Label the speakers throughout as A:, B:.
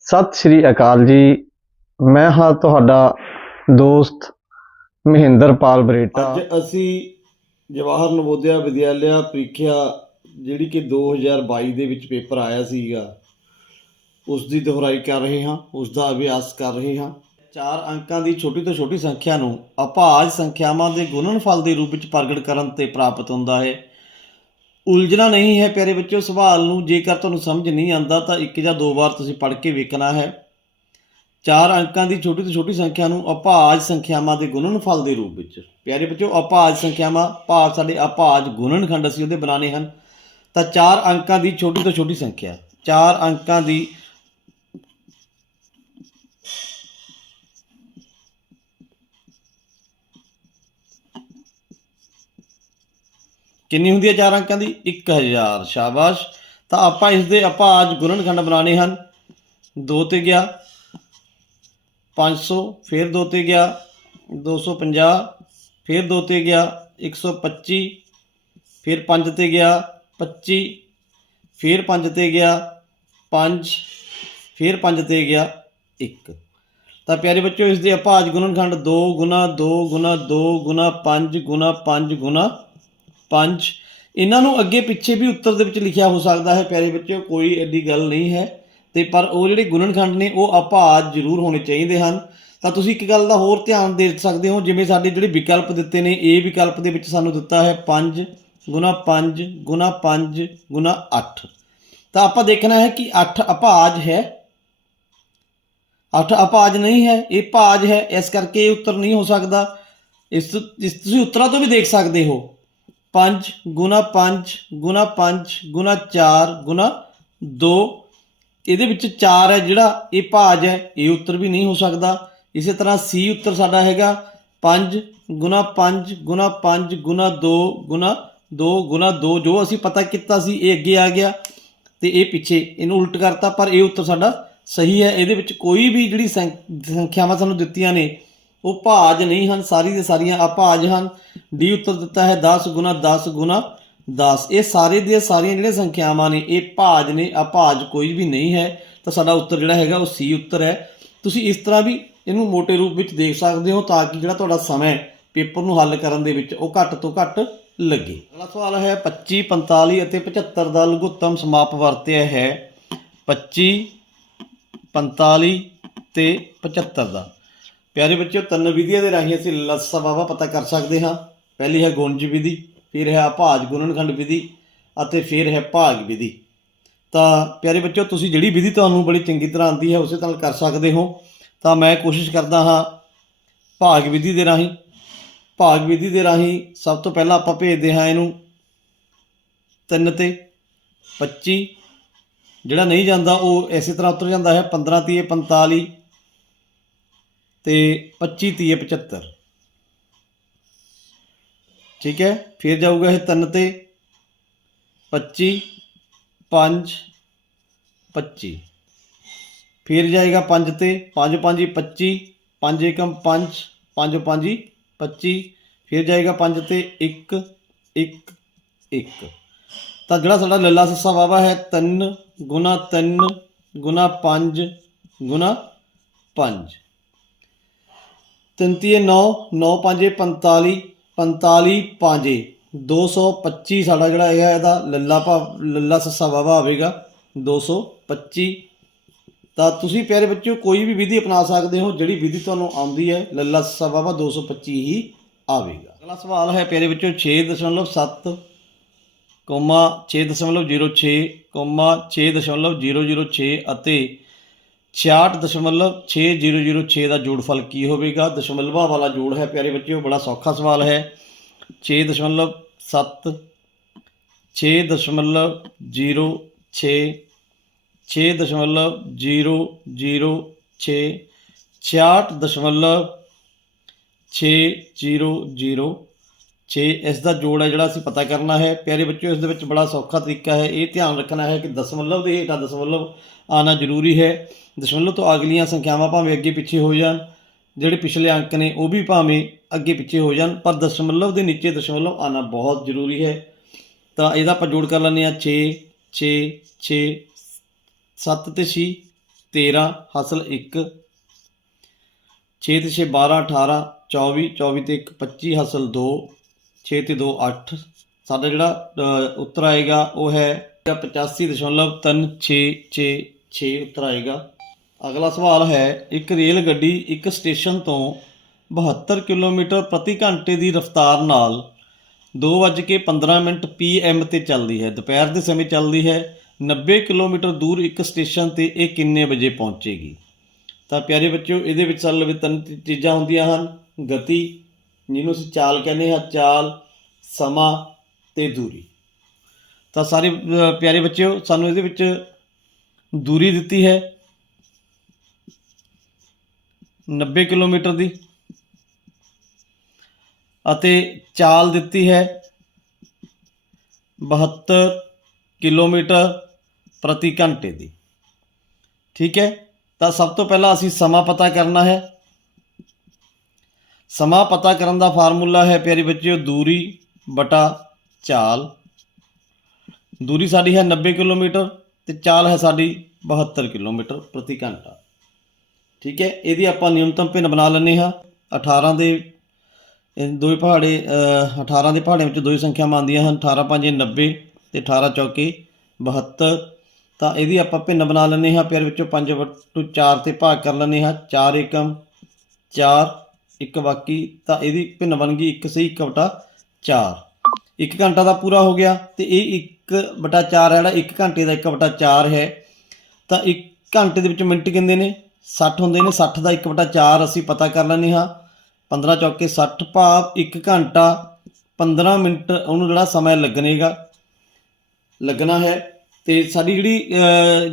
A: ਸਤਿ ਸ਼੍ਰੀ ਅਕਾਲ ਜੀ। ਮੈਂ ਹਾਂ ਤੁਹਾਡਾ ਦੋਸਤ ਮਹਿੰਦਰਪਾਲ ਬਰੇਟਾ।
B: ਅੱਜ ਅਸੀਂ ਜਵਾਹਰ ਨਵੋਦਿਆ ਵਿਦਿਆਲਿਆ ਪ੍ਰੀਖਿਆ ਜਿਹੜੀ ਕਿ 2022 ਦੇ ਵਿੱਚ ਪੇਪਰ ਆਇਆ ਸੀਗਾ ਉਸ ਦੀ ਦੁਹਰਾਈ ਕਰ ਰਹੇ ਹਾਂ ਉਸ ਦਾ ਅਭਿਆਸ ਕਰ ਰਹੇ ਹਾਂ। ਚਾਰ ਅੰਕਾਂ ਦੀ ਛੋਟੀ ਤੋਂ ਛੋਟੀ ਸੰਖਿਆ ਨੂੰ ਅਭਾਜ ਸੰਖਿਆਵਾਂ ਦੇ ਗੁਣਨਫਲ ਦੇ ਰੂਪ ਵਿੱਚ ਪ੍ਰਗਟ ਕਰਨ ਤੇ ਪ੍ਰਾਪਤ ਹੁੰਦਾ ਹੈ। ਉਲਝਣਾ ਨਹੀਂ ਹੈ ਪਿਆਰੇ ਬੱਚਿਓ, ਸਵਾਲ ਨੂੰ ਜੇਕਰ ਤੁਹਾਨੂੰ ਸਮਝ ਨਹੀਂ ਆਂਦਾ ਤਾਂ ਇੱਕ ਜਾਂ ਦੋ ਵਾਰ ਤੁਸੀਂ ਪੜ੍ਹ ਕੇ ਵੇਖਣਾ ਹੈ। ਚਾਰ ਅੰਕਾਂ ਦੀ ਛੋਟੀ ਤੋਂ ਛੋਟੀ ਸੰਖਿਆ ਨੂੰ ਅਭਾਜ ਸੰਖਿਆਵਾਂ ਦੇ ਗੁਣਨਫਲ ਦੇ ਰੂਪ ਵਿੱਚ। ਪਿਆਰੇ ਬੱਚਿਓ ਅਭਾਜ ਸੰਖਿਆਵਾਂ ਭਾਵ ਸਾਡੇ ਅਭਾਜ ਗੁਣਨਖੰਡ ਅਸੀਂ ਉਹਦੇ ਬਣਾਣੇ ਹਨ। ਤਾਂ ਚਾਰ ਅੰਕਾਂ ਦੀ ਛੋਟੀ ਤੋਂ ਛੋਟੀ ਸੰਖਿਆ, ਚਾਰ ਅੰਕਾਂ ਦੀ ਕਿੰਨੀ ਹੁੰਦੀ ਹੈ ਚਾਰ ਅੰਕਾਂ ਦੀ? 1000 ਸ਼ਾਬਾਸ਼। ਤਾਂ ਆਪਾਂ ਇਸ ਦੇ ਅਭਾਜ ਗੁਣਨਖੰਡ ਬਣਾਣੇ ਹਨ। 2 ਤੇ ਗਿਆ। 500 ਫਿਰ 2 ਤੇ ਗਿਆ। 250 ਫਿਰ 2 ਤੇ ਗਿਆ। 125 ਫਿਰ 5 ਤੇ ਗਿਆ। 25 ਫਿਰ 5 ਤੇ ਗਿਆ। 5 ਫਿਰ 5 ਤੇ ਗਿਆ। 1 ਤਾਂ ਪਿਆਰੇ ਬੱਚਿਓ ਇਸ ਦੇ ਅਭਾਜ ਗੁਣਨਖੰਡ 2 ਗੁਣਾ 2 ਗੁਣਾ 2 ਗੁਣਾ 5 ਗੁਣਾ 5 ਪੰਜ, ਇਹਨਾਂ ਨੂੰ ਅੱਗੇ ਪਿੱਛੇ ਵੀ ਉੱਤਰ ਦੇ ਵਿੱਚ ਲਿਖਿਆ ਹੋ ਸਕਦਾ ਹੈ, ਪਿਆਰੇ ਬੱਚਿਓ, ਕੋਈ ਐਡੀ ਗੱਲ ਨਹੀਂ ਹੈ। ਤੇ ਪਰ ਉਹ ਜਿਹੜੇ ਗੁਣਨਖੰਡ ਨੇ, ਉਹ ਅਭਾਜ ਜ਼ਰੂਰ ਹੋਣੇ ਚਾਹੀਦੇ ਹਨ। ਤਾਂ ਤੁਸੀਂ ਇੱਕ ਗੱਲ ਦਾ ਹੋਰ ਧਿਆਨ ਦੇ ਸਕਦੇ ਹੋ, ਜਿਵੇਂ ਸਾਡੇ ਜਿਹੜੇ ਵਿਕਲਪ ਦਿੱਤੇ ਨੇ A ਵਿਕਲਪ ਦੇ ਵਿੱਚ ਸਾਨੂੰ ਦਿੱਤਾ ਹੈ 5 ਗੁਣਾ 5 ਗੁਣਾ 5 ਗੁਣਾ 8 ਤਾਂ ਆਪਾਂ ਦੇਖਣਾ ਹੈ ਕਿ 8 ਅਭਾਜ ਹੈ। 8 ਅਭਾਜ ਨਹੀਂ ਹੈ, ਇਹ ਭਾਜ ਹੈ, ਇਸ ਕਰਕੇ ਇਹ ਉੱਤਰ ਨਹੀਂ ਹੋ ਸਕਦਾ। ਇਸ ਤੁਸੀਂ ਉੱਤਰਾਂ ਤੋਂ ਵੀ ਦੇਖ ਸਕਦੇ ਹੋ। 5 ਗੁਣਾ 5 ਗੁਣਾ 5 ਗੁਣਾ 4 ਗੁਣਾ 2 ਇਹਦੇ ਵਿੱਚ 4 ਹੈ ਜਿਹੜਾ, ਇਹ ਭਾਜ ਹੈ, ਇਹ ਉੱਤਰ ਵੀ ਨਹੀਂ ਹੋ ਸਕਦਾ। ਇਸੇ ਤਰ੍ਹਾਂ ਸੀ ਉੱਤਰ ਸਾਡਾ ਹੈਗਾ। 5 ਗੁਣਾ 5 ਗੁਣਾ 5 ਗੁਣਾ 2 ਗੁਣਾ 2 ਗੁਣਾ 2 ਜੋ ਅਸੀਂ ਪਤਾ ਕੀਤਾ ਸੀ, ਇਹ ਅੱਗੇ ਆ ਗਿਆ ਤੇ ਇਹ ਪਿੱਛੇ, ਇਹਨੂੰ ਉਲਟ ਕਰਤਾ, ਪਰ ਇਹ ਉੱਤਰ ਸਾਡਾ ਸਹੀ ਹੈ। ਇਹਦੇ ਵਿੱਚ ਕੋਈ ਵੀ ਜਿਹੜੀ ਸੰਖਿਆਵਾਂ ਸਾਨੂੰ ਦਿੱਤੀਆਂ ਨੇ ਉਹ ਭਾਜ ਨਹੀਂ ਹਨ, ਸਾਰੀ ਦੇ ਸਾਰੀਆਂ ਅਭਾਜ ਹਨ। ਡੀ ਉੱਤਰ ਦਿੱਤਾ ਹੈ 10 ਗੁਣਾ 10 ਗੁਣਾ 10 ਇਹ ਸਾਰੇ ਦੀਆਂ ਸਾਰੀਆਂ ਜਿਹੜੀਆਂ ਸੰਖਿਆਵਾਂ ਨੇ, ਇਹ ਭਾਜ ਨੇ, ਅਭਾਜ ਕੋਈ ਵੀ ਨਹੀਂ ਹੈ। ਤਾਂ ਸਾਡਾ ਉੱਤਰ ਜਿਹੜਾ ਹੈਗਾ, ਉਹ ਸੀ ਉੱਤਰ ਹੈ। ਤੁਸੀਂ ਇਸ ਤਰ੍ਹਾਂ ਵੀ ਇਹਨੂੰ ਮੋٹے ਰੂਪ ਵਿੱਚ ਦੇਖ ਸਕਦੇ ਹੋ ਤਾਂ ਕਿ ਜਿਹੜਾ ਤੁਹਾਡਾ ਸਮਾਂ ਪੇਪਰ ਨੂੰ ਹੱਲ ਕਰਨ ਦੇ ਵਿੱਚ ਉਹ ਘੱਟ ਤੋਂ ਘੱਟ ਲੱਗੇ। ਅਗਲਾ ਸਵਾਲ ਹੈ 25 45 ਅਤੇ 75 ਦਾ ਲਘੁੱਤਮ ਸਮਾਪ ਵਰਤਿਆ ਹੈ। 25 45 ਤੇ 75 ਦਾ। ਪਿਆਰੇ ਬੱਚਿਓ, ਤਿੰਨ ਵਿਧੀਆਂ ਦੇ ਰਾਹੀਂ ਅਸੀਂ ਲਸਾ ਵਾਵਾ ਪਤਾ ਕਰ ਸਕਦੇ ਹਾਂ। ਪਹਿਲੀ ਹੈ ਗੁਣਜ ਵਿਧੀ, ਫਿਰ ਹੈ ਭਾਜ ਗੁਣਨਖੰਡ ਵਿਧੀ ਅਤੇ ਫਿਰ ਹੈ ਭਾਗ ਵਿਧੀ। ਤਾਂ ਪਿਆਰੇ ਬੱਚਿਓ, ਤੁਸੀਂ ਜਿਹੜੀ ਵਿਧੀ ਤੁਹਾਨੂੰ ਬੜੀ ਚੰਗੀ ਤਰ੍ਹਾਂ ਆਉਂਦੀ ਹੈ, ਉਸੇ ਤਰ੍ਹਾਂ ਕਰ ਸਕਦੇ ਹੋ। ਤਾਂ ਮੈਂ ਕੋਸ਼ਿਸ਼ ਕਰਦਾ ਹਾਂ ਭਾਗ ਵਿਧੀ ਦੇ ਰਾਹੀਂ। ਭਾਗ ਵਿਧੀ ਦੇ ਰਾਹੀਂ ਸਭ ਤੋਂ ਪਹਿਲਾਂ ਆਪਾਂ ਭੇਜਦੇ ਹਾਂ ਇਹਨੂੰ 3 ਤੇ 25 ਜਿਹੜਾ ਨਹੀਂ ਜਾਂਦਾ, ਉਹ ਇਸੇ ਤਰ੍ਹਾਂ ਉਤਰ ਜਾਂਦਾ ਹੈ। 15 ਤੀਏ 45 ਤੇ 25 ਤੀਏ 75 ਠੀਕ ਹੈ? ਫਿਰ ਜਾਊਗਾ ਇਹ 3 ਤੇ 25 5 25 ਫਿਰ ਜਾਏਗਾ 5 ਤੇ 5 5 25 5 ਏਕਮ 5 5 5 25 ਫਿਰ ਜਾਏਗਾ 5 ਤੇ 1 1 1 ਤਾਂ ਜਿਹੜਾ ਸਾਡਾ ਲੱਲਾ ਸੱਸਾ ਵਾਵਾ ਹੈ 3 ਗੁਣਾ 3 ਗੁਣਾ 5 ਗੁਣਾ 5 ਤੀਏ 9 9 5 45 45 5 225 ਸਾਡਾ ਜਿਹੜਾ ਹੈ ਇਹਦਾ ਲੱਲਾ ਭਾਵ ਲੱਲਾ ਸੱਸਾ ਵਾਵਾ ਆਵੇਗਾ। 225 ਤਾਂ ਤੁਸੀਂ ਪਿਆਰੇ ਬੱਚਿਓ, ਕੋਈ ਵੀ ਵਿਧੀ ਅਪਣਾ ਸਕਦੇ ਹੋ, ਜਿਹੜੀ ਵਿਧੀ ਤੁਹਾਨੂੰ ਆਉਂਦੀ ਹੈ, ਲੱਲਾ ਸੱਸਾ ਵਾਵਾ 225 ਹੀ ਆਵੇਗਾ। ਅਗਲਾ ਸਵਾਲ ਹੈ ਪਿਆਰੇ ਬੱਚਿਓ 6.7 ਕੋਮਾ 6.06 ਕੋਮਾ 6.006 ਅਤੇ 66.6006 ਦਾ ਜੋੜਫਲ ਕੀ ਹੋਵੇਗਾ? ਦਸ਼ਮਲਵਾ ਵਾਲਾ ਜੋੜ ਹੈ ਪਿਆਰੇ ਬੱਚਿਓ, ਬੜਾ ਸੌਖਾ ਸਵਾਲ ਹੈ। 6.7 6.006 6.006 6006 ਇਸ ਦਾ ਜੋੜ ਹੈ ਜਿਹੜਾ ਅਸੀਂ ਪਤਾ ਕਰਨਾ ਹੈ, ਪਿਆਰੇ ਬੱਚਿਓ, ਇਸ ਦੇ ਵਿੱਚ ਬੜਾ ਸੌਖਾ ਤਰੀਕਾ ਹੈ। ਇਹ ਧਿਆਨ ਰੱਖਣਾ ਹੈ ਕਿ ਦਸ਼ਮਲਵ ਦੇ ਹੇਠਾਂ ਦਸ਼ਮਲਵ ਆਣਾ ਜ਼ਰੂਰੀ ਹੈ। ਦਸ਼ਮਲਵ ਤੋਂ ਅਗਲੀਆਂ ਸੰਖਿਆਵਾਂ ਭਾਵੇਂ ਅੱਗੇ ਪਿੱਛੇ ਹੋ ਜਾਣ, ਜਿਹੜੇ ਪਿਛਲੇ ਅੰਕ ਨੇ ਉਹ ਵੀ ਭਾਵੇਂ ਅੱਗੇ ਪਿੱਛੇ ਹੋ ਜਾਣ, ਪਰ ਦਸ਼ਮਲਵ ਦੇ ਨੀਚੇ ਦਸ਼ਮਲਵ ਆਣਾ ਬਹੁਤ ਜ਼ਰੂਰੀ ਹੈ। ਤਾਂ ਇਹਦਾ ਆਪਾਂ ਜੋੜ ਕਰ ਲੈਂਦੇ ਆ 6 6 6 7 ਤੇ 6 13 ਹਾਸਲ 1 6 ਤੇ 6 12 18 24 24 ਤੇ 1 25 ਹਾਸਲ 2 6 ਤੇ 2 8 ਸਾਡਾ ਜਿਹੜਾ ਉੱਤਰ ਆਏਗਾ, ਉਹ ਹੈ 85.366 ਉੱਤਰ ਆਏਗਾ। ਅਗਲਾ ਸਵਾਲ ਹੈ, ਇੱਕ ਰੇਲ ਗੱਡੀ ਇੱਕ ਸਟੇਸ਼ਨ ਤੋਂ 72 ਕਿਲੋਮੀਟਰ ਪ੍ਰਤੀ ਘੰਟੇ ਦੀ ਰਫ਼ਤਾਰ ਨਾਲ 2:15 ਮਿੰਟ ਪੀਐਮ ਤੇ ਚੱਲਦੀ ਹੈ। ਦੁਪਹਿਰ ਦੇ ਸਮੇਂ ਚੱਲਦੀ ਹੈ 90 ਕਿਲੋਮੀਟਰ ਦੂਰ ਇੱਕ ਸਟੇਸ਼ਨ ਤੇ ਇਹ ਕਿੰਨੇ ਵਜੇ ਪਹੁੰਚੇਗੀ? ਤਾਂ ਪਿਆਰੇ ਬੱਚਿਓ, ਇਹਦੇ ਵਿੱਚ ਸਾਡੇ ਲਵੇ ਤਿੰਨ ਚੀਜ਼ਾਂ ਹੁੰਦੀਆਂ ਹਨ। ਗਤੀ ਜਿਹਨੂੰ ਅਸੀਂ ਚਾਲ ਕਹਿੰਦੇ ਹਾਂ ਚਾਲ ਸਮਾਂ ਤੇ ਦੂਰੀ। ਤਾਂ ਸਾਰੇ ਅ, ਪਿਆਰੇ ਬੱਚਿਓ ਸਾਨੂੰ ਇਹਦੇ ਵਿੱਚ ਦੂਰੀ ਦਿੱਤੀ ਹੈ। 90 ਕਿਲੋਮੀਟਰ ਦੀ। ਅਤੇ ਚਾਲ ਦਿੱਤੀ ਹੈ 72 ਕਿਲੋਮੀਟਰ ਪ੍ਰਤੀ ਘੰਟੇ ਦੀ। ਠੀਕ ਹੈ? ਤਾਂ ਸਭ ਤੋਂ ਪਹਿਲਾਂ ਅਸੀਂ ਸਮਾਂ ਪਤਾ ਕਰਨਾ ਹੈ। ਸਮਾਂ ਪਤਾ ਕਰਨ ਦਾ ਫਾਰਮੂਲਾ ਹੈ ਪਿਆਰੇ ਬੱਚਿਓ ਦੂਰੀ ਬਟਾ ਚਾਲ। ਦੂਰੀ ਸਾਡੀ ਹੈ 90 ਕਿਲੋਮੀਟਰ ਤੇ ਚਾਲ ਹੈ ਸਾਡੀ 72 ਕਿਲੋਮੀਟਰ ਪ੍ਰਤੀ ਘੰਟਾ। ਠੀਕ ਹੈ ਇਹਦੀ ਆਪਾਂ ਨਿਊਨਤਮ ਭਿੰਨ ਬਣਾ ਲੈਂਦੇ ਹਾਂ। 18 ਦੇ ਦੋਵੇਂ ਪਹਾੜੇ ਅ, 18 ਦੇ ਪਹਾੜਿਆਂ ਵਿੱਚ ਦੋ ਹੀ ਸੰਖਿਆਵਾਂ ਆਉਂਦੀਆਂ ਹਨ। 18 ਪੰਜੇ 90 ਤੇ 18 ਚੌਕੇ 72 ਤਾਂ ਇਹਦੀ ਆਪਾਂ ਭਿੰਨ ਬਣਾ ਲੈਂਦੇ ਹਾਂ। ਪਿਆਰ ਵਿੱਚੋਂ 5 ਵਟੂ 4 ਤੇ ਭਾਗ ਕਰ ਲੈਂਦੇ ਹਾਂ। 4 ਏਕਮ 4 ਇੱਕ ਬਾਕੀ ਤਾਂ ਇਹਦੀ ਭਿੰਨ ਬਣ ਗਈ 1 ਸਹੀ 1 ਵਟਾ 4 1 ਘੰਟਾ ਦਾ ਪੂਰਾ ਹੋ ਗਿਆ ਤੇ ਇਹ 1 ਵਟਾ 4 ਜਿਹੜਾ 1 ਘੰਟੇ ਦਾ 1 ਵਟਾ 4 ਹੈ। ਤਾਂ 1 ਘੰਟੇ ਦੇ ਵਿੱਚ ਮਿੰਟ ਕਹਿੰਦੇ ਨੇ? 60 ਹੁੰਦੇ ਨੇ 60 ਦਾ 1 ਵਟਾ 4 ਅਸੀਂ ਪਤਾ ਕਰ ਲੈਂਦੇ ਹਾਂ। 15 ਚੌਕੇ 60 ਭਾਵ 1 ਘੰਟਾ 15 ਮਿੰਟ ਉਹਨੂੰ ਜਿਹੜਾ ਸਮਾਂ ਲੱਗਣੇਗਾ। ਲੱਗਣਾ ਹੈ ਤੇ ਸਾਡੀ ਜਿਹੜੀ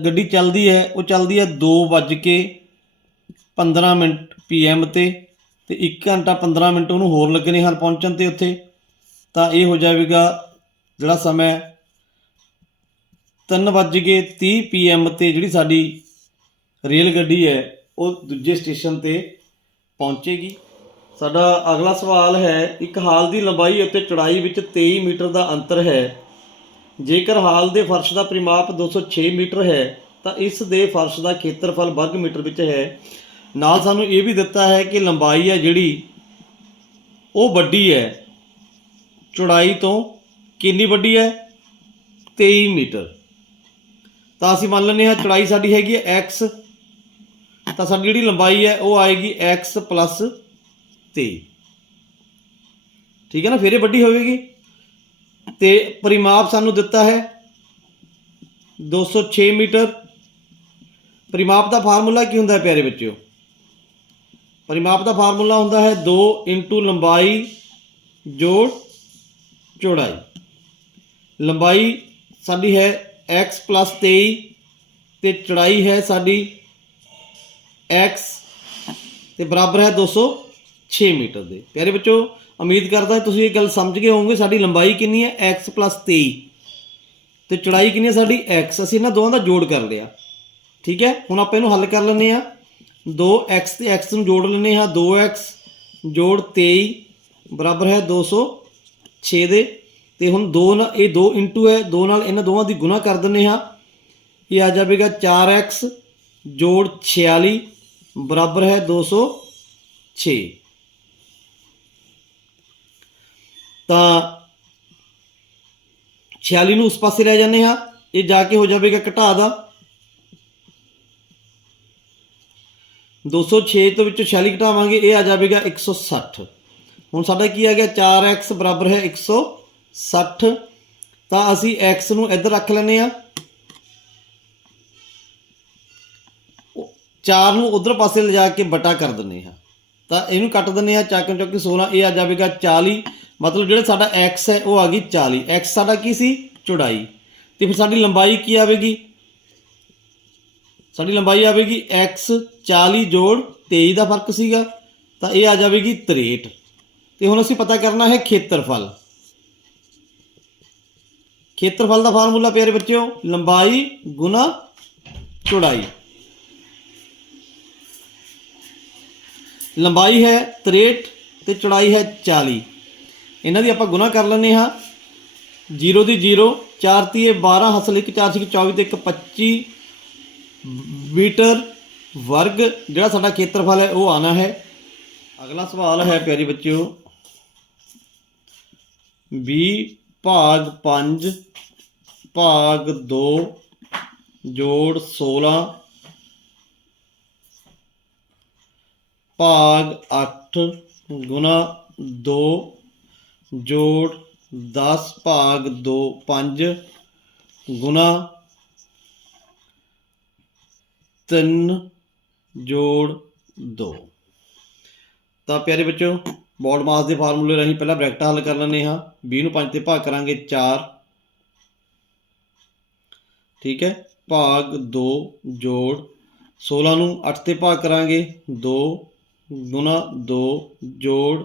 B: ਗੱਡੀ ਚੱਲਦੀ ਹੈ, ਉਹ ਚੱਲਦੀ ਹੈ 2 ਵੱਜ ਕੇ 15 ਮਿੰਟ ਪੀਐਮ ਤੇ। ਤੇ 1 ਘੰਟਾ 15 ਮਿੰਟ ਉਹਨੂੰ ਹੋਰ ਲੱਗਣੇ ਹਨ ਪਹੁੰਚਣ ਤੇ ਉੱਥੇ, ਤਾਂ ਇਹ ਹੋ ਜਾਵੇਗਾ ਜਿਹੜਾ ਸਮਾਂ 3 ਵੱਜ ਕੇ 30 ਪੀਐਮ ਤੇ ਜਿਹੜੀ ਸਾਡੀ ਰੇਲ ਗੱਡੀ ਹੈ, ਉਹ ਦੂਜੇ ਸਟੇਸ਼ਨ ਤੇ ਪਹੁੰਚੇਗੀ। ਸਾਡਾ ਅਗਲਾ ਸਵਾਲ ਹੈ, ਇੱਕ ਹਾਲ ਦੀ ਲੰਬਾਈ ਅਤੇ ਚੌੜਾਈ ਵਿੱਚ 23 ਮੀਟਰ ਦਾ ਅੰਤਰ ਹੈ। ਜੇਕਰ ਹਾਲ ਦੇ ਫਰਸ਼ ਦਾ ਪਰਿਮਾਪ 206 ਮੀਟਰ ਹੈ, ਤਾਂ ਇਸ ਦੇ ਫਰਸ਼ ਦਾ ਖੇਤਰਫਲ ਵਰਗ ਮੀਟਰ ਵਿੱਚ ਹੈ। ਨਾਲ ਸਾਨੂੰ ਇਹ ਵੀ ਦਿੱਤਾ ਹੈ ਕਿ ਲੰਬਾਈ ਹੈ ਜਿਹੜੀ, ਉਹ ਵੱਡੀ ਹੈ। ਚੌੜਾਈ ਤੋਂ ਕਿੰਨੀ ਵੱਡੀ ਹੈ? 23 ਮੀਟਰ। ਤਾਂ ਅਸੀਂ ਮੰਨ ਲੈਂਦੇ ਹਾਂ ਚੌੜਾਈ ਸਾਡੀ ਹੈਗੀ ਹੈ x, ਤਾਂ ਸਾਡੀ ਜਿਹੜੀ ਲੰਬਾਈ ਹੈ, ਉਹ ਆਏਗੀ x 23 ਠੀਕ ਹੈ ਨਾ? ਫਿਰ ਇਹ ਵੱਡੀ ਹੋਵੇਗੀ। ਤੇ ਪਰਿਮਾਪ ਸਾਨੂੰ ਦਿੱਤਾ ਹੈ 206 ਮੀਟਰ। ਪਰਿਮਾਪ ਦਾ ਫਾਰਮੂਲਾ ਕੀ ਹੁੰਦਾ ਹੈ ਪਿਆਰੇ ਬੱਚਿਓ? ਪਰਿਮਾਪ ਦਾ ਫਾਰਮੂਲਾ ਹੁੰਦਾ ਹੈ 2 ਇੰਟੂ ਲੰਬਾਈ ਜੋੜ ਚੌੜਾਈ। ਲੰਬਾਈ ਸਾਡੀ ਹੈ x 23 ਤੇ ਚੌੜਾਈ ਹੈ ਸਾਡੀ x ਤੇ ਬਰਾਬਰ ਹੈ 206 ਮੀਟਰ ਦੇ। ਪਿਆਰੇ ਬੱਚੋ, ਉਮੀਦ ਕਰਦਾ ਤੁਸੀਂ ਇਹ ਗੱਲ ਸਮਝ ਗਏ ਹੋਵੋਗੇ, ਸਾਡੀ ਲੰਬਾਈ ਕਿੰਨੀ ਹੈ? x 23 ਤੇ ਚੌੜਾਈ ਕਿੰਨੀ ਹੈ ਸਾਡੀ x ਅਸੀਂ ਇਹਨਾਂ ਦੋਵਾਂ ਦਾ ਜੋੜ ਕਰ ਲਿਆ। ਠੀਕ ਹੈ? ਹੁਣ ਆਪਾਂ ਇਹਨੂੰ ਹੱਲ ਕਰ ਲੈਂਦੇ ਆ 2x ਤੇ x ਨੂੰ ਜੋੜ ਲੈਂਦੇ ਹਾਂ 2x ਜੋੜ 23 ਬਰਾਬਰ ਹੈ 206 ਦੇ। ਤੇ ਹੁਣ 2 ਨਾਲ ਇਹ 2 ਇੰਟੂ ਹੈ 2 ਨਾਲ ਇਹਨਾਂ ਦੋਵਾਂ ਦੀ ਗੁਣਾ ਕਰ ਦਿੰਦੇ ਹਾਂ। ਇਹ ਆ ਜਾਵੇਗਾ 4x ਜੋੜ 46 ਬਰਾਬਰ ਹੈ 206 ਤਾਂ 46 ਨੂੰ ਉਸ ਪਾਸੇ ਲੈ ਜਾਂਦੇ ਹਾਂ। ਇਹ ਜਾ ਕੇ ਹੋ ਜਾਵੇਗਾ ਘਟਾ ਦਾ। 206 ਤੋਂ ਵਿੱਚੋਂ 46 ਘਟਾਵਾਂਗੇ, ਇਹ ਆ ਜਾਵੇਗਾ 160 ਹੁਣ ਸਾਡਾ ਕੀ ਆ ਗਿਆ? 4x ਬਰਾਬਰ ਹੈ 160 ਤਾਂ ਅਸੀਂ x ਨੂੰ ਇੱਧਰ ਰੱਖ ਲੈਨੇ ਆ 4 ਨੂੰ ਉਧਰ ਪਾਸੇ ਲਿਜਾ ਕੇ ਬਟਾ ਕਰ ਦਿੰਨੇ ਆ ਤਾਂ ਇਹਨੂੰ ਕੱਟ ਦਿੰਨੇ ਆ ਚਾਕਮ ਚੌਕੀ 16 ਇਹ ਆ ਜਾਵੇਗਾ 40 ਮਤਲਬ ਜਿਹੜਾ ਸਾਡਾ x ਹੈ, ਉਹ ਆ ਗਈ 40 x ਸਾਡਾ ਕੀ ਸੀ? ਚੌੜਾਈ। ਤੇ ਫਿਰ ਸਾਡੀ ਲੰਬਾਈ ਕੀ ਆਵੇਗੀ? ਸਾਡੀ ਲੰਬਾਈ ਆਵੇਗੀ x 40 ਜੋੜ 23 ਦਾ ਫ਼ਰਕ ਸੀਗਾ, ਤਾਂ ਇਹ ਆ ਜਾਵੇਗੀ 63 ਤੇ ਹੁਣ ਅਸੀਂ ਪਤਾ ਕਰਨਾ ਹੈ ਖੇਤਰਫਲ। ਖੇਤਰਫਲ ਦਾ ਫਾਰਮੂਲਾ ਪਿਆਰੇ ਬੱਚਿਓ, ਲੰਬਾਈ ਗੁਣਾ ਚੌੜਾਈ। ਲੰਬਾਈ ਹੈ 63 ਤੇ ਚੌੜਾਈ ਹੈ 40 ਇਹਨਾਂ ਦੀ ਆਪਾਂ ਗੁਣਾ ਕਰ ਲੈਂਦੇ ਹਾਂ। 0 ਦੀ 0 4 ਤੀਏ 12 ਹਸਲ 1 4 ਛਿਕ 24 ਤੇ 1 25 ਮੀਟਰ, ਵਰਗ, ਜਿਹੜਾ ਸਾਡਾ ਖੇਤਰਫਲ ਹੈ, ਉਹ ਆਣਾ ਹੈ। ਅਗਲਾ ਸਵਾਲ ਹੈ, ਪਿਆਰੇ ਬੱਚਿਓ। 20 ਭਾਗ 5 ਭਾਗ 2 ਜੋੜ 16 ਭਾਗ 8 ਗੁਣਾ 2 ਜੋੜ 10 ਭਾਗ 2 5 ਗੁਣਾ 3 ਜੋੜ 2 ਤਾਂ ਪਿਆਰੇ ਬੱਚਿਓ ਬੋਰਡ ਮਾਸ ਦੇ ਫਾਰਮੂਲੇ ਰਾਹੀਂ ਪਹਿਲਾਂ ਬ੍ਰੈਕਟਾਂ ਹੱਲ ਕਰ ਲੈਂਦੇ ਹਾਂ। 20 ਨੂੰ 5 ਤੇ ਭਾਗ ਕਰਾਂਗੇ 4 ਠੀਕ ਹੈ? ਭਾਗ 2 ਜੋੜ 16 ਨੂੰ 8 ਤੇ ਭਾਗ ਕਰਾਂਗੇ। 2 ਗੁਣਾ 2 ਜੋੜ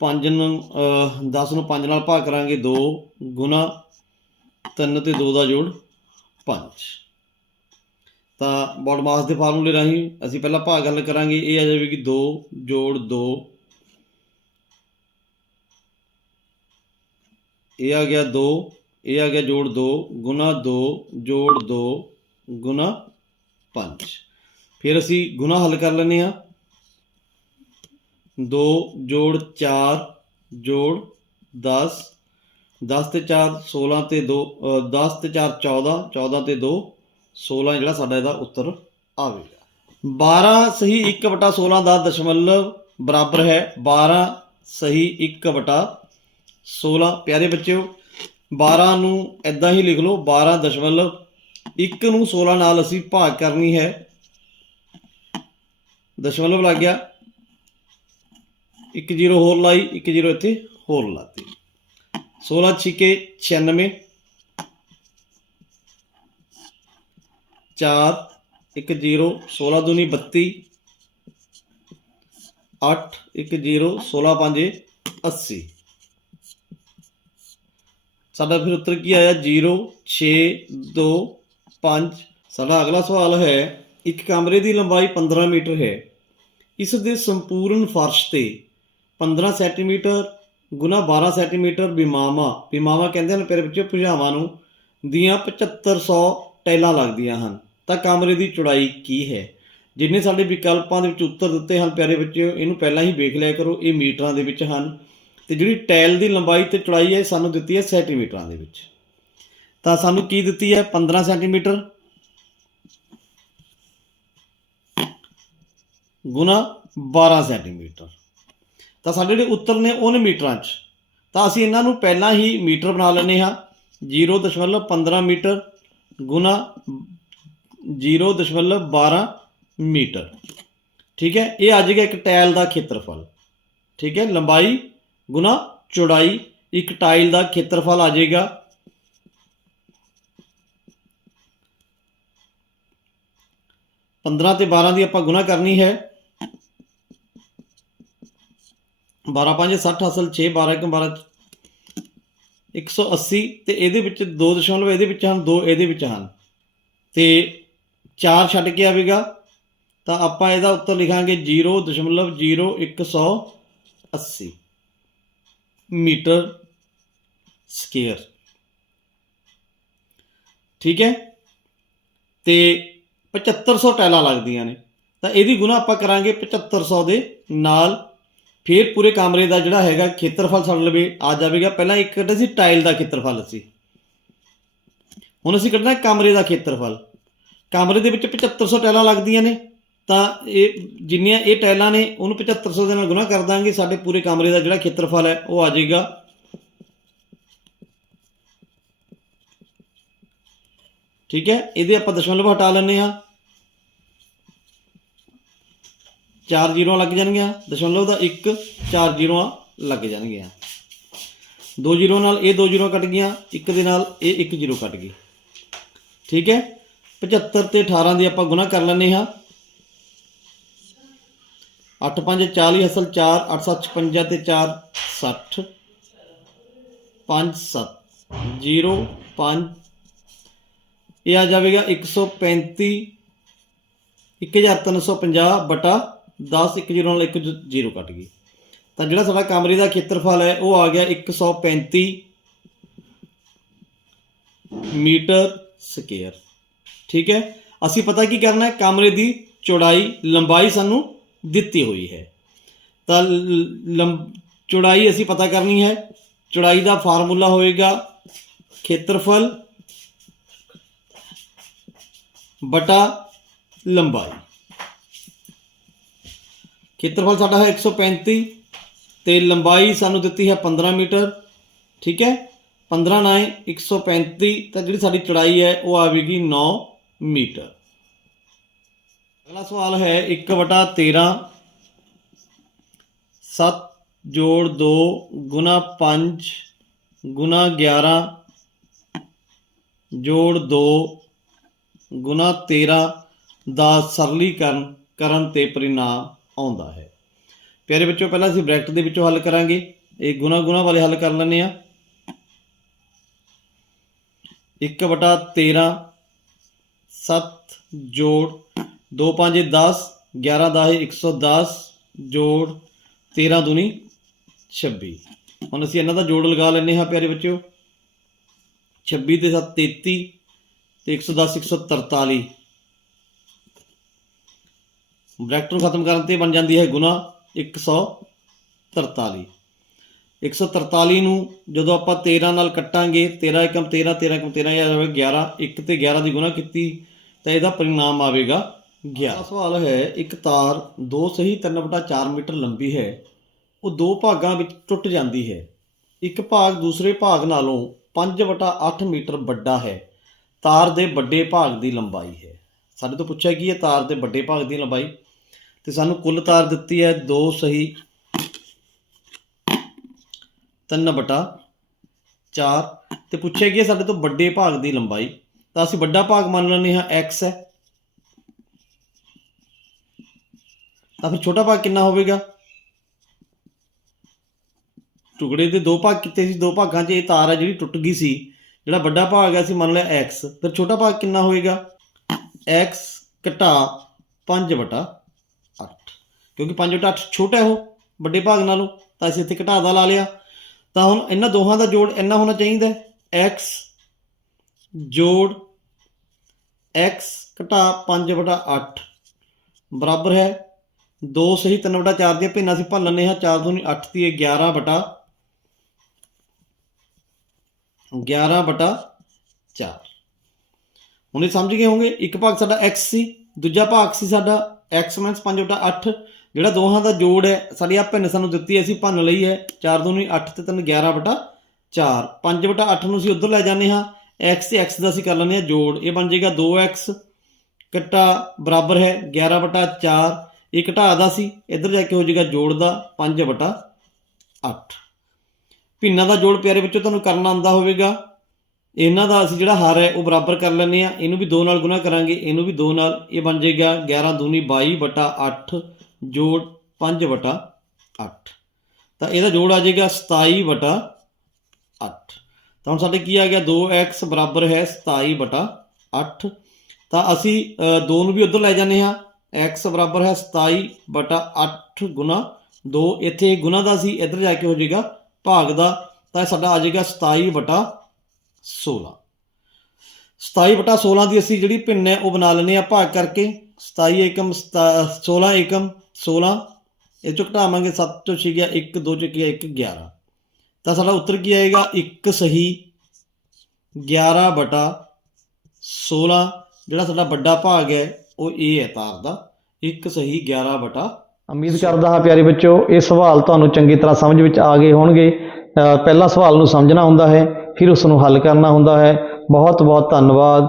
B: 5 ਨੂੰ 10 ਨੂੰ 5 ਨਾਲ ਭਾਗ ਕਰਾਂਗੇ। 2 ਗੁਣਾ 3 ਤੇ 2 ਦਾ ਜੋੜ 5 ਤਾਂ ਬੋਡਮਾਸ ਦੇ ਫਾਰਮੂਲੇ ਰਾਹੀਂ ਅਸੀਂ ਪਹਿਲਾਂ ਭਾਗ ਗੱਲ ਕਰਾਂਗੇ, ਇਹ ਆ ਜਾਵੇਗੀ 2 ਜੋੜ 2 ਇਹ ਆ ਗਿਆ 2 ਇਹ ਆ ਗਿਆ ਜੋੜ 2 ਗੁਣਾ 2 ਜੋੜ 2 ਗੁਣਾ 5 ਫਿਰ ਅਸੀਂ ਗੁਣਾ ਹੱਲ ਕਰ ਲੈਂਦੇ ਆ 2 ਜੋੜ 4 ਜੋੜ 10 10 ਤੇ 4 16 ਤੇ 2 10 ਤੇ 4 14 14 ਤੇ 2 16 ਜਿਹੜਾ ਸਾਡਾ ਇਹਦਾ ਉੱਤਰ ਆਵੇਗਾ 12 ਸਹੀ 1 ਵਟਾ 16 ਦਾ ਦਸ਼ਮਲਵ ਬਰਾਬਰ ਹੈ। 12 ਸਹੀ 1 ਵਟਾ 16 ਪਿਆਰੇ ਬੱਚਿਓ 12 ਨੂੰ ਐਦਾਂ ਹੀ ਲਿਖ ਲਓ 12 ਦਸ਼ਮਲਵ 1 ਨੂੰ 16 ਨਾਲ ਅਸੀਂ ਭਾਗ ਕਰਨੀ ਹੈ। ਦਸ਼ਮਲਵ ਲੱਗ ਗਿਆ। 1 0 ਹੋਰ ਲਾਈ 1 0 ਇੱਥੇ ਹੋਰ ਲਾਤੀ। 16 ਛਿਕੇ 96 4 1 0 16 ਦੂਨੀ 32 8 1 0 16 5 80 ਸਾਡਾ ਫਿਰ ਉੱਤਰ ਕੀ ਆਇਆ? 0 6 2 5 ਸਾਡਾ ਅਗਲਾ ਸਵਾਲ ਹੈ, ਇੱਕ ਕਮਰੇ ਦੀ ਲੰਬਾਈ 15 ਮੀਟਰ ਹੈ। ਇਸ ਦੇ ਸੰਪੂਰਨ ਫਰਸ਼ ਤੇ 15 ਸੈਂਟੀਮੀਟਰ ਗੁਣਾ 12 ਸੈਂਟੀਮੀਟਰ ਬਿਮਾਵਾ ਬਿਮਾਵਾ ਕਹਿੰਦੇ ਹਨ, ਪਿਆਰੇ ਵਿੱਚ ਭੁਜਾਵਾਂ ਨੂੰ, ਦੀਆਂ 7500 ਟੈਲਾਂ ਲੱਗਦੀਆਂ ਹਨ। ਤਾਂ ਕਮਰੇ ਦੀ ਚੌੜਾਈ ਕੀ ਹੈ? ਜਿੰਨੇ ਸਾਡੇ ਵਿਕਲਪਾਂ ਦੇ ਵਿੱਚ ਉੱਤਰ ਦਿੱਤੇ ਹਨ ਪਿਆਰੇ ਬੱਚਿਓ, ਇਹਨੂੰ ਪਹਿਲਾਂ ਹੀ ਵੇਖ ਲਿਆ ਕਰੋ, ਇਹ ਮੀਟਰਾਂ ਦੇ ਵਿੱਚ ਹਨ। ਤੇ ਜਿਹੜੀ ਟਾਇਲ ਦੀ ਲੰਬਾਈ ਤੇ ਚੌੜਾਈ ਹੈ ਸਾਨੂੰ ਦਿੱਤੀ ਹੈ ਸੈਂਟੀਮੀਟਰਾਂ ਦੇ ਵਿੱਚ। ਤਾਂ ਸਾਨੂੰ ਕੀ ਦਿੱਤੀ ਹੈ? 15 ਸੈਂਟੀਮੀਟਰ। ਗੁਣਾ 12 ਸੈਂਟੀਮੀਟਰ। ਤਾਂ ਸਾਡੇ ਜਿਹੜੇ ਉੱਤਰ ਨੇ ਉਹਨੇ ਮੀਟਰਾਂ 'ਚ। ਤਾਂ ਅਸੀਂ ਇਹਨਾਂ ਨੂੰ ਪਹਿਲਾਂ ਹੀ ਮੀਟਰ ਬਣਾ ਲੈਂਦੇ ਹਾਂ। 0.15 ਮੀਟਰ ਗੁਣਾ 0.12 ਮੀਟਰ। ਠੀਕ ਹੈ, ਇਹ ਆ ਜਾਏਗਾ ਇੱਕ ਟਾਇਲ ਦਾ ਖੇਤਰਫਲ। ਠੀਕ ਹੈ, ਲੰਬਾਈ ਗੁਣਾ ਚੌੜਾਈ ਇੱਕ ਟਾਇਲ ਦਾ ਖੇਤਰਫਲ ਆ ਜਾਏਗਾ। ਪੰਦਰਾਂ ਤੇ 12 ਦੀ ਆਪਾਂ ਗੁਣਾ ਕਰਨੀ ਹੈ। 12 5 60 ਅਸਲ 6 12 1 12 180 ਤੇ ਇਹਦੇ ਵਿੱਚ ਦੋ ਦਸ਼ਮਲਵ ਇਹਦੇ ਵਿੱਚ ਹਨ, ਦੋ ਇਹਦੇ ਵਿੱਚ ਹਨ। ਤੇ 4 ਛੱਡ ਕੇ ਆਵੇਗਾ, ਤਾਂ ਆਪਾਂ ਇਹਦਾ ਉੱਤਰ ਲਿਖਾਂਗੇ 0.0180 ਮੀਟਰ ਸਕੁਅਰ। ਠੀਕ ਹੈ? ਤੇ 7500 ਟੈਲਾਂ ਲੱਗਦੀਆਂ ਨੇ, ਤਾਂ ਇਹਦੀ ਗੁਣਾ ਆਪਾਂ ਕਰਾਂਗੇ 7500 ਦੇ ਨਾਲ। ਫਿਰ ਪੂਰੇ ਕਮਰੇ ਦਾ ਜਿਹੜਾ ਹੈਗਾ ਖੇਤਰਫਲ ਸਾਡੇ ਲਵੇ, ਆ ਜਾਵੇਗਾ। ਪਹਿਲਾਂ ਇੱਕ ਕੱਢਿਆ ਸੀ ਟਾਈਲ ਦਾ ਖੇਤਰਫਲ ਅਸੀਂ। ਹੁਣ ਅਸੀਂ ਕੱਢਣਾ ਕਮਰੇ ਦਾ ਖੇਤਰਫਲ। ਕਮਰੇ ਦੇ ਵਿੱਚ 7500 ਟੈਲਾਂ ਲੱਗਦੀਆਂ ਨੇ, ਤਾਂ ਇਹ ਜਿੰਨੀਆਂ ਇਹ ਟੈਲਾਂ ਨੇ, ਉਹਨੂੰ 7500 ਦੇ ਨਾਲ ਗੁਣਾ ਕਰ ਦਾਂਗੇ, ਸਾਡੇ ਪੂਰੇ ਕਮਰੇ ਦਾ ਜਿਹੜਾ ਖੇਤਰਫਲ ਹੈ, ਉਹ ਆ ਜਾਏਗਾ। ਠੀਕ ਹੈ, ਇਹਦੇ ਆਪਾਂ ਦਸ਼ਮਲਵ ਹਟਾ ਲੈਂਦੇ ਆ ਚਾਰ ਜੀਰੋਆਂ ਲੱਗ ਜਾਣਗੀਆਂ, ਦਸ਼ਮਲਵ ਦਾ 1 ਚਾਰ ਜ਼ੀਰੋਆਂ ਲੱਗ ਜਾਣਗੀਆਂ। ਦੋ ਜ਼ੀਰੋ ਨਾਲ ਇਹ ਦੋ ਜ਼ੀਰੋ ਕੱਟ ਗਈਆਂ, ਇੱਕ ਦੇ ਨਾਲ ਇਹ ਇੱਕ ਜ਼ੀਰੋ ਕੱਟ ਗਈ। ਠੀਕ ਹੈ 75 ਤੇ 18 ਦੀ ਆਪਾਂ ਗੁਣਾ ਕਰ ਲੈਂਦੇ ਹਾਂ। 8 5 40 ਅਸਲ 4 8 7 56 ਤੇ 4 60 5 7 0 5 ਇਹ ਆ ਜਾਵੇਗਾ 135 1350 ਬਟਾ 10 1 0 ਨਾਲ 1 0 ਕੱਟ ਗਈ। ਤਾਂ ਜਿਹੜਾ ਸਾਡਾ ਕਮਰੇ ਦਾ ਖੇਤਰਫਲ ਹੈ, ਉਹ ਆ ਗਿਆ 135 ਮੀਟਰ ਸਕੁਅਰ। ਠੀਕ ਹੈ? ਅਸੀਂ ਪਤਾ ਕੀ ਕਰਨਾ ਹੈ? ਕਮਰੇ ਦੀ ਚੌੜਾਈ, ਲੰਬਾਈ ਸਾਨੂੰ ਦਿੱਤੀ ਹੋਈ ਹੈ। ਤਾਂ ਲ- ਲੰਬ, ਚੌੜਾਈ ਅਸੀਂ ਪਤਾ ਕਰਨੀ ਹੈ। ਚੌੜਾਈ ਦਾ ਫਾਰਮੂਲਾ ਹੋਏਗਾ ਖੇਤਰਫਲ ਬਟਾ ਲੰਬਾਈ। ਖੇਤਰਫਲ ਸਾਡਾ ਹੈ 135 ਤੇ ਲੰਬਾਈ ਸਾਨੂੰ ਦਿੱਤੀ ਹੈ 15 ਮੀਟਰ। ਠੀਕ ਹੈ? 15 ਨਾ 135 ਤਾਂ ਜਿਹੜੀ ਸਾਡੀ ਚੌੜਾਈ ਹੈ, ਉਹ ਆਵੇਗੀ 9 ਮੀਟਰ। ਅਗਲਾ ਸਵਾਲ ਹੈ 1/13 7 ਜੋੜ 2 ਗੁਣਾ 5 ਗੁਣਾ 11 ਜੋੜ 2 ਗੁਣਾ 13 ਦਾ ਸਰਲੀਕਰਨ ਕਰਨ ਤੇ ਪਰਿਣਾਮ ਆਉਂਦਾ ਹੈ। ਪਿਆਰੇ ਬੱਚਿਓ, ਪਹਿਲਾਂ ਅਸੀਂ ਬ੍ਰੈਕਟ ਦੇ ਵਿੱਚੋਂ ਹੱਲ ਕਰਾਂਗੇ। ਇਹ ਗੁਣਾ ਗੁਣਾ ਵਾਲੇ ਹੱਲ ਕਰ ਲੈਂਦੇ ਆ 1/13 7 ਜੋੜ 2 5 10 11 ਦਾ ਹੈ 110 ਜੋੜ 13 ਦੂਣੀ 26 ਹੁਣ ਅਸੀਂ ਇਹਨਾਂ ਦਾ ਜੋੜ ਲਗਾ ਲੈਂਦੇ ਹਾਂ ਪਿਆਰੇ ਬੱਚਿਓ। 26 ਤੇ 7 33 ਤੇ 110 143 ਬ੍ਰੈਕਟ ਨੂੰ ਖਤਮ ਕਰਨ ਤੇ ਬਣ ਜਾਂਦੀ ਹੈ ਗੁਣਾ 143 143 ਨੂੰ ਜਦੋਂ ਆਪਾਂ 13 ਨਾਲ ਕੱਟਾਂਗੇ 13 ਏਕਮ 13 13 ਏਕਮ 13 ਇਹ ਆਵੇਗਾ 11 1 ਤੇ 11 ਦੀ ਗੁਣਾ ਕੀਤੀ ਤਾਂ ਇਹਦਾ ਪਰਿਣਾਮ ਆਵੇਗਾ 11 ਸਵਾਲ ਹੈ, ਇੱਕ ਤਾਰ 2 ਸਹੀ 3/4 ਮੀਟਰ ਲੰਬੀ ਹੈ। ਉਹ ਦੋ ਭਾਗਾਂ ਵਿੱਚ ਟੁੱਟ ਜਾਂਦੀ ਹੈ। ਇੱਕ ਭਾਗ ਦੂਸਰੇ ਭਾਗ ਨਾਲੋਂ 5/8 ਮੀਟਰ ਵੱਡਾ ਹੈ। ਤਾਰ ਦੇ ਵੱਡੇ ਭਾਗ ਦੀ ਲੰਬਾਈ ਹੈ। ਸਾਡੇ ਤੋਂ ਪੁੱਛਿਆ ਕੀ ਹੈ ਤਾਰ ਦੇ ਵੱਡੇ ਭਾਗ ਦੀ ਲੰਬਾਈ? ਤੇ ਸਾਨੂੰ ਕੁੱਲ ਤਾਰ ਦਿੱਤੀ ਹੈ 2 ਸਹੀ 3 ਬਟਾ 4 ਤੇ ਪੁੱਛਿਆ ਕੀ ਸਾਡੇ ਤੋਂ ਵੱਡੇ ਭਾਗ ਦੀ ਲੰਬਾਈ? ਤਾਂ ਅਸੀਂ ਵੱਡਾ ਭਾਗ ਮੰਨ ਲੈਂਦੇ ਹਾਂ x ਹੈ। ਤਾਂ ਫਿਰ ਛੋਟਾ ਭਾਗ ਕਿੰਨਾ ਹੋਵੇਗਾ? ਟੁਕੜੇ ਦੇ ਦੋ ਭਾਗ ਕੀਤੇ ਸੀ, ਦੋ ਭਾਗਾਂ 'ਚ ਇਹ ਤਾਰ ਹੈ ਜਿਹੜੀ ਟੁੱਟ ਗਈ ਸੀ। ਜਿਹੜਾ ਵੱਡਾ ਭਾਗ ਹੈ, ਅਸੀਂ ਮੰਨ ਲਿਆ x ਫਿਰ ਛੋਟਾ ਭਾਗ ਕਿੰਨਾ ਹੋਵੇਗਾ? x ਘਟਾ 5 ਬਟਾ 8 ਕਿਉਂਕਿ 5 ਬਟਾ 8 ਛੋਟਾ ਹੈ ਉਹ, ਵੱਡੇ ਭਾਗ ਨਾਲੋਂ। ਤਾਂ ਅਸੀਂ ਇੱਥੇ ਘਟਾ ਦਾ ਲਾ ਲਿਆ। ਤਾਂ ਹੁਣ ਇਹਨਾਂ ਦੋਹਾਂ ਦਾ ਜੋੜ ਇੰਨਾ ਹੋਣਾ ਚਾਹੀਦਾ ਹੈ। x ਜੋੜ x ਘਟਾ 5 ਬਟਾ 8 ਬਰਾਬਰ ਹੈ। 2 ਸਹੀ 3 ਬਟਾ 4 ਦੀਆਂ ਭਿੰਨਾਂ ਅਸੀਂ ਭੰਨ ਲੈਂਦੇ ਹਾਂ। 4 ਦੂਣੀ 8 ਦੀ ਇਹ 11 ਬਟਾ 11 ਬਟਾ 4 ਹੁਣ ਇਹ ਸਮਝ ਗਏ ਹੋਗੇ ਇੱਕ ਭਾਗ ਸਾਡਾ x ਸੀ, ਦੂਜਾ ਭਾਗ ਸੀ ਸਾਡਾ x 5 ਬਟਾ 8 ਜਿਹੜਾ ਦੋਹਾਂ ਦਾ ਜੋੜ ਹੈ, ਸਾਡੀ ਆ ਭਿੰਨ ਸਾਨੂੰ ਦਿੱਤੀ ਅਸੀਂ ਭੰਨ ਲਈ ਹੈ। 4 ਦੂਣੀ 8 ਤੇ 3 11 ਬਟਾ 4 5 ਬਟਾ 8 ਨੂੰ ਅਸੀਂ ਉਧਰ ਲੈ ਜਾਂਦੇ ਹਾਂ। X ਤੇ x ਦਾ ਅਸੀਂ ਕਰ ਲੈਂਦੇ ਹਾਂ ਜੋੜ। ਇਹ ਬਣ ਜਾਏਗਾ 2x ਘਟਾ ਬਰਾਬਰ ਹੈ 11 ਬਟਾ 4 ਇਹ ਘਟਾ ਦਾ ਸੀ, ਇੱਧਰ ਜਾ ਕੇ ਹੋ ਜਾਏਗਾ ਜੋੜ ਦਾ 5 ਬਟਾ 8 ਭਿੰਨਾਂ ਦਾ ਜੋੜ ਪਿਆਰੇ ਵਿੱਚੋਂ ਤੁਹਾਨੂੰ ਕਰਨਾ ਆਉਂਦਾ ਹੋਵੇਗਾ। ਇਹਨਾਂ ਦਾ ਅਸੀਂ ਜਿਹੜਾ ਹਰ ਹੈ, ਉਹ ਬਰਾਬਰ ਕਰ ਲੈਂਦੇ ਆ ਇਹਨੂੰ ਵੀ 2 ਨਾਲ ਗੁਣਾ ਕਰਾਂਗੇ, ਇਹਨੂੰ ਵੀ 2 ਨਾਲ। ਇਹ ਬਣ ਜਾਏਗਾ 11 ਦੂਣੀ 22 ਬਟਾ 8 ਜੋੜ 5 ਬਟਾ 8 ਤਾਂ ਇਹਦਾ ਜੋੜ ਆ ਜਾਏਗਾ 27 ਬਟਾ 8 ਤਾਂ ਹੁਣ ਸਾਡੇ ਕੀ ਆ ਗਿਆ? 2x ਬਰਾਬਰ ਹੈ 27 ਬਟਾ 8 ਤਾਂ ਅਸੀਂ 2 ਨੂੰ ਵੀ ਉਧਰ ਲੈ ਜਾਂਦੇ ਹਾਂ। X ਬਰਾਬਰ ਹੈ 27 ਬਟਾ 8 ਗੁਣਾ 2 ਇੱਥੇ ਗੁਣਾ ਦਾ ਸੀ, ਇੱਧਰ ਜਾ ਕੇ ਹੋ ਜਾਏਗਾ ਭਾਗ ਦਾ। ਤਾਂ ਇਹ ਸਾਡਾ ਆ ਜਾਏਗਾ 27 ਬਟਾ 16 27 ਬਟਾ 16 ਦੀ ਅਸੀਂ ਜਿਹੜੀ ਭਿੰਨ ਹੈ ਉਹ ਬਣਾ ਲੈਂਦੇ ਆ ਭਾਗ ਕਰਕੇ। 27 ਏਕਮ, ਸਤਾ- 16 ਏਕਮ 16 ਇਹ ਚੋਂ ਘਟਾਵਾਂਗੇ 7 ਚੋਂ 6 ਗਿਆ 1 2 ਚੋਂ ਕੀ 1 11 ਤਾਂ ਸਾਡਾ ਉੱਤਰ ਕੀ ਆਏਗਾ? 1 ਸਹੀ 11 ਬਟਾ 16 ਜਿਹੜਾ ਸਾਡਾ ਵੱਡਾ ਭਾਗ ਹੈ ਉਹ ਇਹ ਹੈ ਤਾਰ ਦਾ। 1 ਸਹੀ 11 ਬਟਾ
A: ਉਮੀਦ ਕਰਦਾ ਹਾਂ ਪਿਆਰੇ ਬੱਚਿਓ ਇਹ ਸਵਾਲ ਤੁਹਾਨੂੰ ਚੰਗੀ ਤਰ੍ਹਾਂ ਸਮਝ ਵਿੱਚ ਆ ਗਏ ਹੋਣਗੇ। ਪਹਿਲਾ ਸਵਾਲ ਨੂੰ ਸਮਝਣਾ ਹੁੰਦਾ ਹੈ ਫਿਰ ਉਸ ਨੂੰ ਹੱਲ ਕਰਨਾ ਹੁੰਦਾ ਹੈ। ਬਹੁਤ ਬਹੁਤ ਧੰਨਵਾਦ।